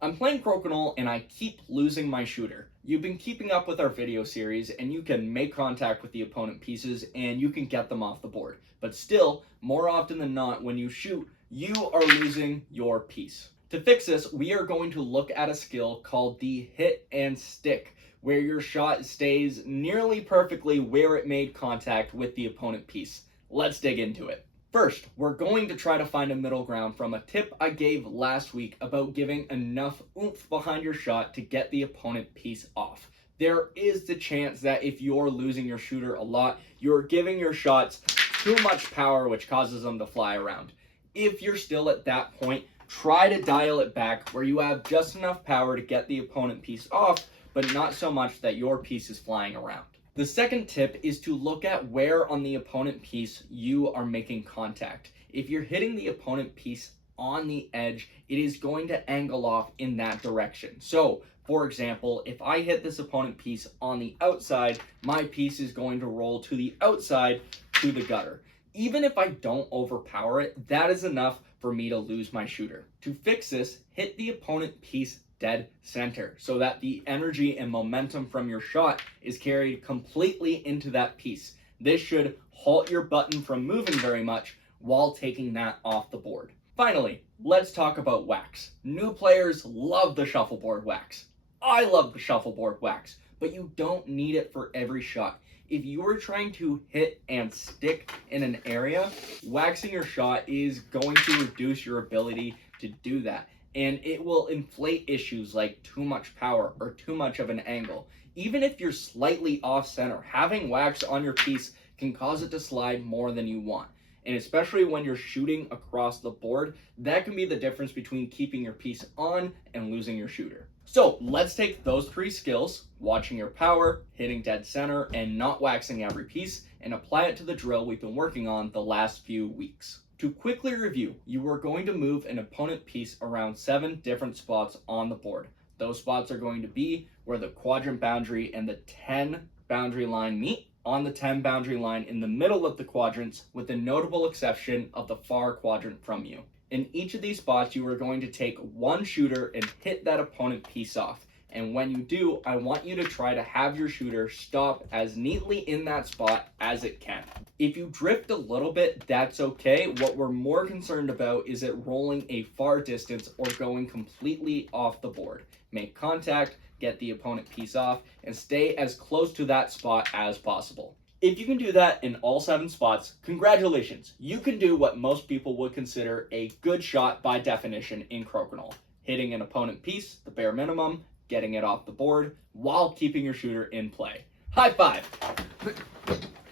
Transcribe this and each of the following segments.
I'm playing Crokinole and I keep losing my shooter. You've been keeping up with our video series and you can make contact with the opponent pieces and you can get them off the board. But still, more often than not, when you shoot, you are losing your piece. To fix this, we are going to look at a skill called the hit and stick, where your shot stays nearly perfectly where it made contact with the opponent piece. Let's dig into it. First, we're going to try to find a middle ground from a tip I gave last week about giving enough oomph behind your shot to get the opponent piece off. There is the chance that if you're losing your shooter a lot, you're giving your shots too much power, which causes them to fly around. If you're still at that point, try to dial it back where you have just enough power to get the opponent piece off, but not so much that your piece is flying around. The second tip is to look at where on the opponent piece you are making contact. If you're hitting the opponent piece on the edge, it is going to angle off in that direction. So, for example, if I hit this opponent piece on the outside, my piece is going to roll to the outside to the gutter. Even if I don't overpower it, that is enough for me to lose my shooter. To fix this, hit the opponent piece dead center so that the energy and momentum from your shot is carried completely into that piece. This should halt your button from moving very much while taking that off the board. Finally, let's talk about wax. New players love the shuffleboard wax. I love the shuffleboard wax, but you don't need it for every shot. If you are trying to hit and stick in an area, waxing your shot is going to reduce your ability to do that. And it will inflate issues like too much power or too much of an angle. Even if you're slightly off center, having wax on your piece can cause it to slide more than you want. And especially when you're shooting across the board, that can be the difference between keeping your piece on and losing your shooter. So let's take those three skills, watching your power, hitting dead center, and not waxing every piece, and apply it to the drill we've been working on the last few weeks. To quickly review, you are going to move an opponent piece around 7 different spots on the board. Those spots are going to be where the quadrant boundary and the 10 boundary line meet, on the 10 boundary line in the middle of the quadrants, with the notable exception of the far quadrant from you. In each of these spots, you are going to take one shooter and hit that opponent piece off. And when you do, I want you to try to have your shooter stop as neatly in that spot as it can. If you drift a little bit, that's okay. What we're more concerned about is it rolling a far distance or going completely off the board. Make contact, get the opponent piece off, and stay as close to that spot as possible. If you can do that in all 7 spots, congratulations. You can do what most people would consider a good shot by definition in Crokinole. Hitting an opponent piece, the bare minimum, getting it off the board, while keeping your shooter in play. High five!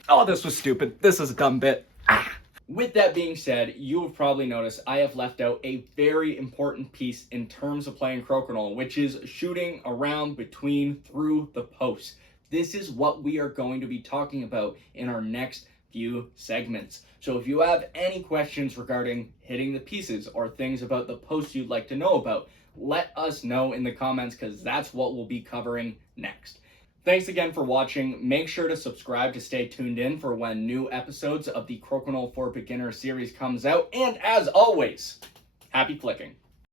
Oh, this was stupid. This is a dumb bit. With that being said, you have probably noticed I have left out a very important piece in terms of playing Crokinole, which is shooting around, between, through the post. This is what we are going to be talking about in our next few segments. So if you have any questions regarding hitting the pieces or things about the post you'd like to know about, let us know in the comments because that's what we'll be covering next. Thanks again for watching. Make sure to subscribe to stay tuned in for when new episodes of the Crokinole for Beginners series comes out. And as always, happy flicking.